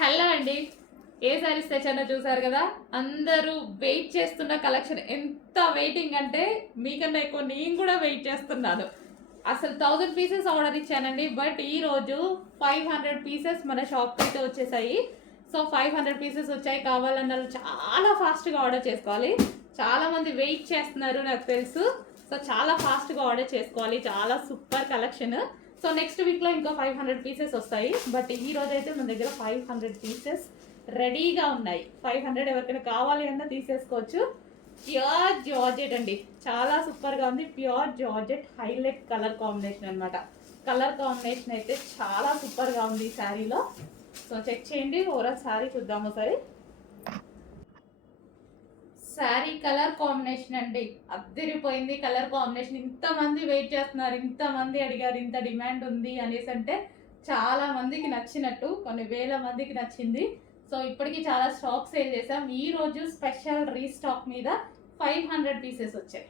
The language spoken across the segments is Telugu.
హలో అండి. ఏ సారీస్ తెచ్చానో చూసారు కదా. అందరూ వెయిట్ చేస్తున్న కలెక్షన్. ఎంత వెయిటింగ్ అంటే మీకన్నా ఎక్కువ నేను కూడా వెయిట్ చేస్తున్నాను. అసలు 1000 పీసెస్ ఆర్డర్ ఇచ్చానండి. బట్ ఈరోజు 500 పీసెస్ మన షాప్కి అయితే వచ్చేసాయి. సో 500 పీసెస్ వచ్చాయి. కావాలన్న వాళ్ళు చాలా ఫాస్ట్గా ఆర్డర్ చేసుకోవాలి. చాలామంది వెయిట్ చేస్తున్నారు నాకు తెలుసు. సో చాలా ఫాస్ట్గా ఆర్డర్ చేసుకోవాలి. చాలా సూపర్ కలెక్షన్. సో నెక్స్ట్ వీక్లో ఇంకా 500 పీసెస్ వస్తాయి. బట్ ఈ రోజు అయితే మన దగ్గర 500 పీసెస్ రెడీగా ఉన్నాయి. 500 ఎవరికైనా కావాలి అన్నా తీసేసుకోవచ్చు. ప్యూర్ జార్జెట్ అండి, చాలా సూపర్గా ఉంది. Pure georgette highlight colour combination అనమాట. కలర్ కాంబినేషన్ అయితే చాలా సూపర్గా ఉంది ఈ శారీలో. సో చెక్ చేయండి. ఓవరాల్ శారీ చూద్దాము ఒకసారి. శారీ కలర్ కాంబినేషన్ అండి, అద్దరిపోయింది కలర్ కాంబినేషన్. ఇంతమంది వెయిట్ చేస్తున్నారు, ఇంతమంది అడిగారు, ఇంత డిమాండ్ ఉంది అనేసి అంటే చాలా మందికి నచ్చినట్టు, కొన్ని వేల మందికి నచ్చింది. సో ఇప్పటికీ చాలా స్టాక్ సేల్ చేసాం. ఈ రోజు స్పెషల్ రీస్టాక్ మీద 500 పీసెస్ వచ్చాయి.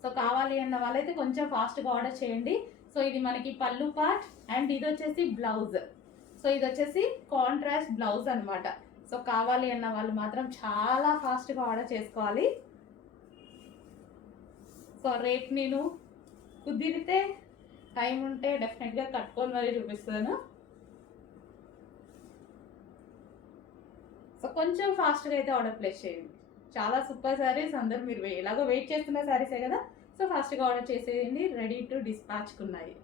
సో కావాలి అన్న వాళ్ళైతే కొంచెం ఫాస్ట్గా ఆర్డర్ చేయండి. సో ఇది మనకి పళ్ళు పార్ట్ అండ్ ఇది వచ్చేసి బ్లౌజ్. సో ఇది వచ్చేసి కాంట్రాస్ట్ బ్లౌజ్ అనమాట. సో కావాలి అన్న వాళ్ళు మాత్రం చాలా ఫాస్ట్గా ఆర్డర్ చేసుకోవాలి. సో రేపు నేను కుదిరితే టైం ఉంటే డెఫినెట్గా కట్టుకొని మరీ చూపిస్తాను. సో కొంచెం ఫాస్ట్గా అయితే ఆర్డర్ ప్లేస్ చేయండి. చాలా సూపర్ శారీస్. అందరూ మీరు ఎలాగో వెయిట్ చేస్తున్న శారీసే కదా. సో ఫాస్ట్గా ఆర్డర్ చేసేయండి. Ready to డిస్పాచ్కున్నాయి.